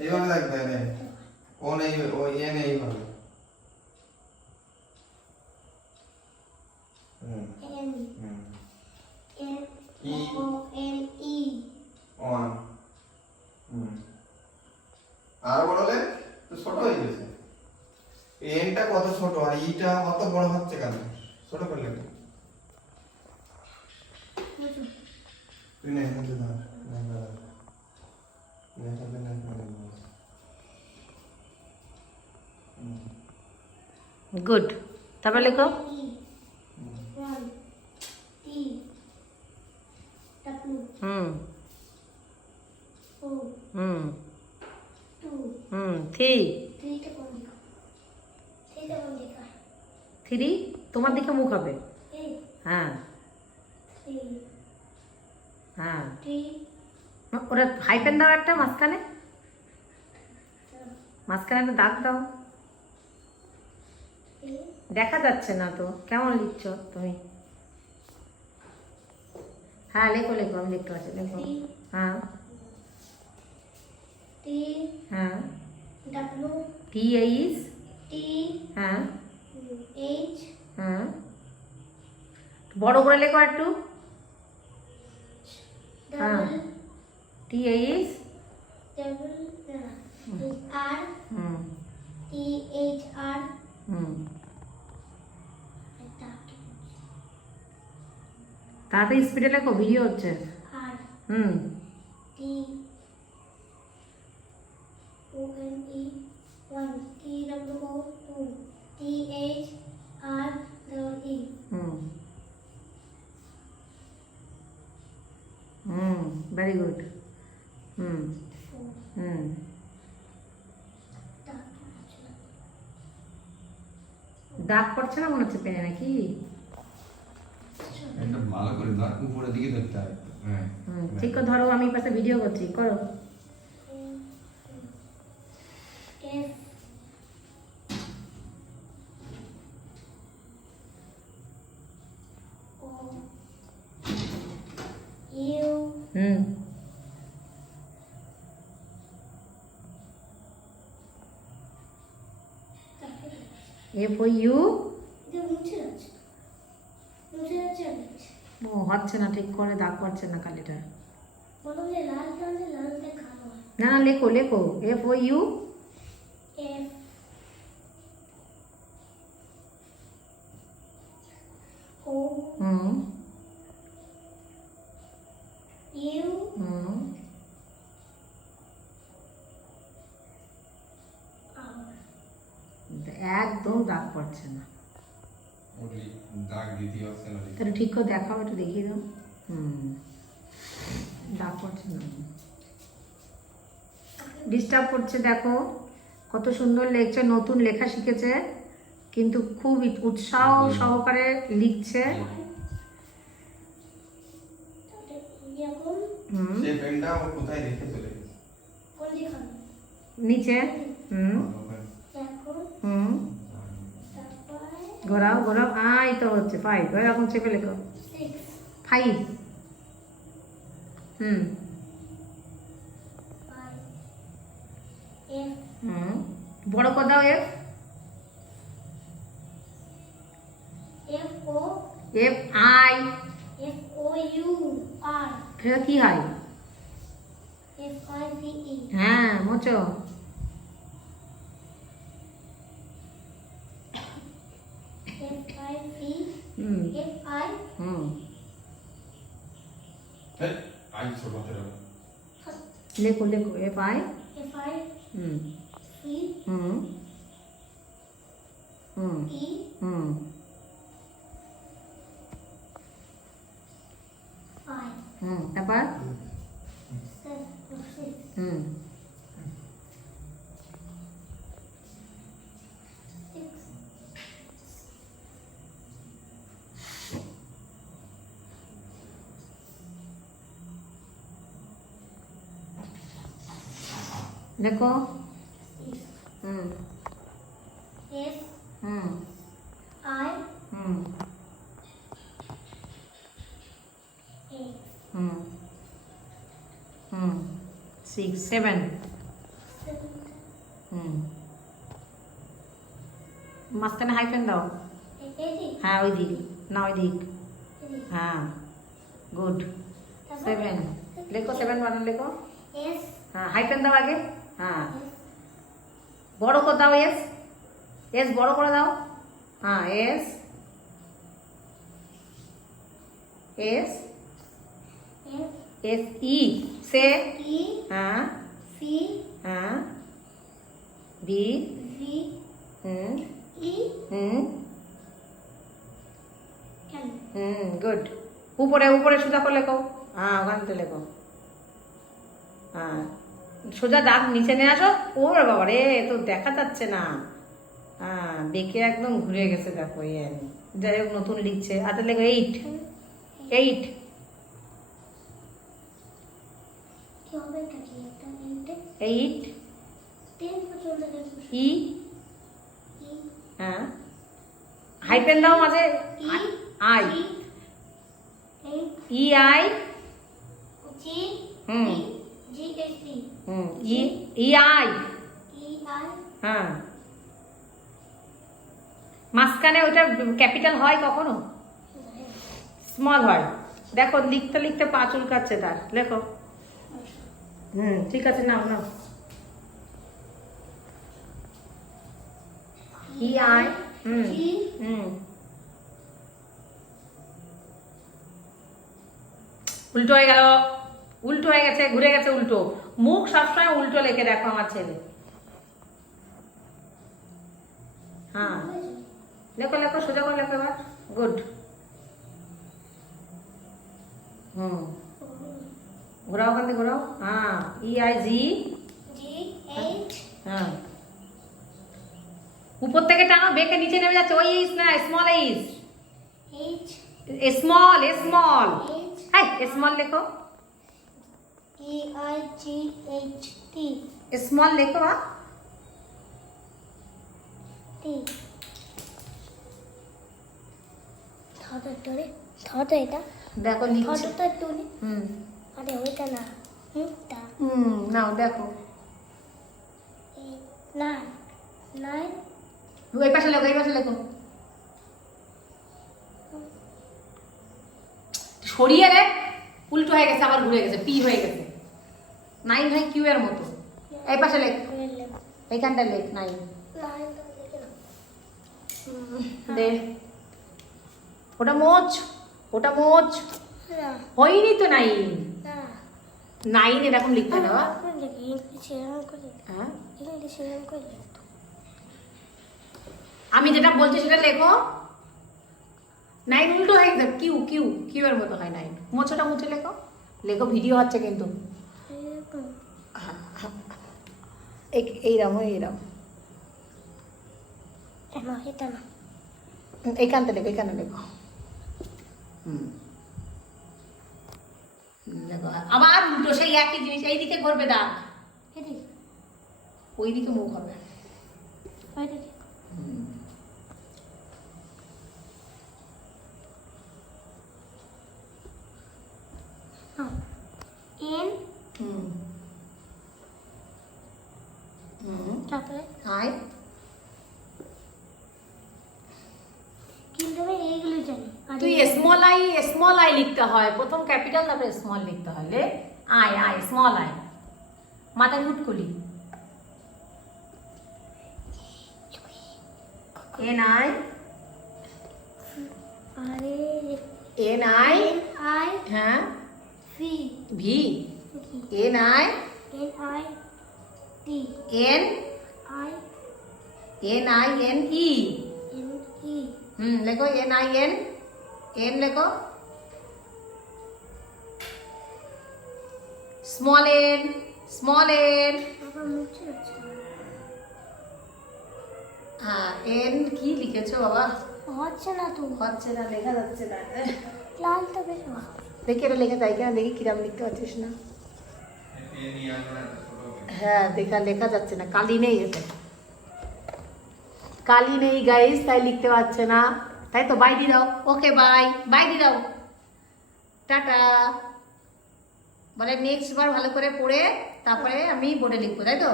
এইভাবে লাগবে রে ও নেই ও নেই এইভাবে ওয়ান। হুম। আর বড় হলে তো ছোট হয়ে গেছে। এনটা কত ছোট আর ইটা কত বড় হচ্ছে কেন? ছোট করলে তুই না এখানে ধর না না না এখানে না এখানে গুড তারপর লেখো। হুম। হুম। হুম থ্রি থ্রি তোমার দিকে মুখ হবে। হ্যাঁ। হ্যাঁ। ওরা হাইপেন দাও একটা, মাঝখানে। মাঝখানে একটা দাগ দাও। দেখা যাচ্ছে না তো। কেমন লিখছ তুমি? হ্যাঁ লেখো লেখো আমি দেখতে পাচ্ছি লেখো। হ্যাঁ। T হ্যাঁ। W টি এইচ T হ্যাঁ। H হ্যাঁ। বড় করে লেখো একটু। হ্যাঁ। টি এইচ R হুম। T H R হুম এটা তাড়াতাড়ি স্পিডে লেখো ভিডিও হচ্ছে। হুম। ভেরি গুড হুম। হুম দাগ পড়ছে না মনে হচ্ছে পেনে নাকি? এটা ভালো করে ধর উপরের দিকে ধরতে হবে। হ্যাঁ। ঠিক করে ধরো আমি পাশে ভিডিও করছি করো। F O U হুম এফ ও ইউ এটা মুছে যাচ্ছে মুছে যাচ্ছে আর যাচ্ছে ও হচ্ছে না ঠিক করে দাগ না কালিটা না না লেখো লেখো এফ ও ইউ হুম। U হুম। একদম দাগ পড়ছে না ওলি দাগ দিতে হচ্ছে না তাহলে ঠিক করে দেখাও একটু দেখিয়ে দাও। হুম। দাগ পড়ছে না। ডিস্টার্ব করছে দেখো। কত সুন্দর লেখছে নতুন লেখা শিখেছে কিন্তু খুব উৎসাহ সহকারে লিখছে। নিচে। হুম। সে পেনটা ও কোথায় রেখে চলে গেছে কোন দিকে নিচে হুম এরকম হুম তারপরে ঘোরাও ঘোরাও। আই তো হচ্ছে ফাইভ এরকম চেপে লেখো। ফাইভ হুম। হুম। বড় করে দাও F F O F I F O U R এটা কি হয়? এফ আই ভি ই হ্যাঁ মোচো। এফ আই ভি হুম এফ আই হুম হ্যাঁ আই ছোট হাতের লেখো লেখো এফ আই এফ আই হুম ভি হুম হুম ই হুম ফাইভ হুম তারপর সেভেন সিক্স হুম লেখো সিক্স হুম এফ হুম আই হুম এইট হুম হুম সিক্স সেভেন সেভেন হুম মাঝখানে হাইফেন দাও এদিক হ্যাঁ ওই দিক না ওই দিক এদিক হ্যাঁ গুড তারপর সেভেন লেখো সেভেন বানান লেখো এস হ্যাঁ হাইফেন দাও আগে হ্যাঁ। বড় করে দাও এস এস বড় করে দাও। হ্যাঁ এস এস এস ই সে? ই হ্যাঁ। সি হ্যাঁ। বি ভি হুম। ই হুম। এন হুম গুড উপরে উপরে সোজা করে লেখো। হ্যাঁ ওখানতে লেখো। হ্যাঁ। সোজা দাগ নিচে নিয়ে আসো। ওরে বাবা রে এ তো দেখা যাচ্ছে না। হ্যাঁ বেঁকে একদম ঘুরে গেছে দেখো ইয়ে যাই হোক নতুন লিখছে। আচ্ছা লেখো এইট এইট এইট ই হ্যাঁ। হাইপেন দাও মাঝে আই ই আই জি হুম। জি হ্যাঁ। মাঝখানে ওটা ক্যাপিটাল হয় কখনো? স্মল হয়। দেখো লিখতে লিখতে পা চুলকাচ্ছে তার। লেখো। হুম ঠিক আছে নাও নাও। ই আই হুম হুম। উল্টো হয়ে গেল। উল্টো হয়ে গেছে ঘুরে গেছে উল্টো। মুখ সবসময় উল্টো লেখে দেখো আমার ছেলে। হ্যাঁ। লেখো লেখো সোজা করে লেখো এবার। গুড হুম। ঘোরাও ওখান থেকে ঘোরাও। হ্যাঁ ই আই জি হ্যাঁ। উপর থেকে টানো বেঁকে নিচে নেমে যাচ্ছে। ওই ইস না small S. Small small high small লেখো। টি ধরো একটু রে ধরো তো এটা দেখো লিখছে ধরো তো হুম আরে ওইটা না হুম তা হুম নাও দেখো এই নাইন নাইন ওই পাশে লেখো এই পাশে লেখো সরিয়ে রে উল্টো হয়ে গেছে আবার ঘুরে গেছে পি হয়ে গেছে নাইন হয় কিউ এর মতো। এই পাশে লেখ। এইখানটা লেখ নাইন ওটা মোচ ওটা মোচ। হয়নি তো নাইন নাইন এরকম হ্যাঁ। আমি যেটা বলছি সেটা লেখো। নাইন উল্টো হয়ে কিউ কিউ কিউ এর মতো হয় নাইন মোছোটা মুছে লেখো। লেখো ভিডিও হচ্ছে কিন্তু এরকম এই- এইরকম এইরকম না এটা না এইখানটা লেখো এইখানে লেখো হুম। দেখো আবার উল্টো সেই একই জিনিস এইদিকে করবে দাগ। ওইদিকে মুখ হবে। ওইদিকে হ্যাঁ এন হুম হুম তারপরে আই কিন্তু আমি এইগুলো জানি আর তুই স্মল আই স্মল আই লিখতে হয়। প্রথম ক্যাপিটাল তারপরে স্মল লিখতে হয়। লে আই আই স্মল আই মাথায় ফুটকুলি N I N I I হ্যাঁ। V V N I N I T N I N I N E N E হুম লেখো এন আই এন এন লেখো। আবার মুছে যাচ্ছে হ্যাঁ এন কি লিখেছো বাবা? হচ্ছে না তো। হচ্ছে না লেখা যাচ্ছে না। লাল তো বেশ দেখি এটা লেখা যায় কিনা দেখি কিরাম লিখতে পারছিস না। হ্যাঁ দেখা লেখা যাচ্ছে না কালি নেই এতে। কালি নেই গাইস তাই লিখতে পারছে না। তাই তো বাই দিয়ে দাও ওকে বাই বাই দিয়ে দাও টাটা বলে নেক্সট বার ভালো করে পড়ে, তারপরে আমি বোর্ডে লিখব, তাই তো?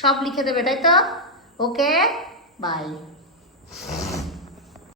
সব লিখে দেবে, তাই তো? Okay bye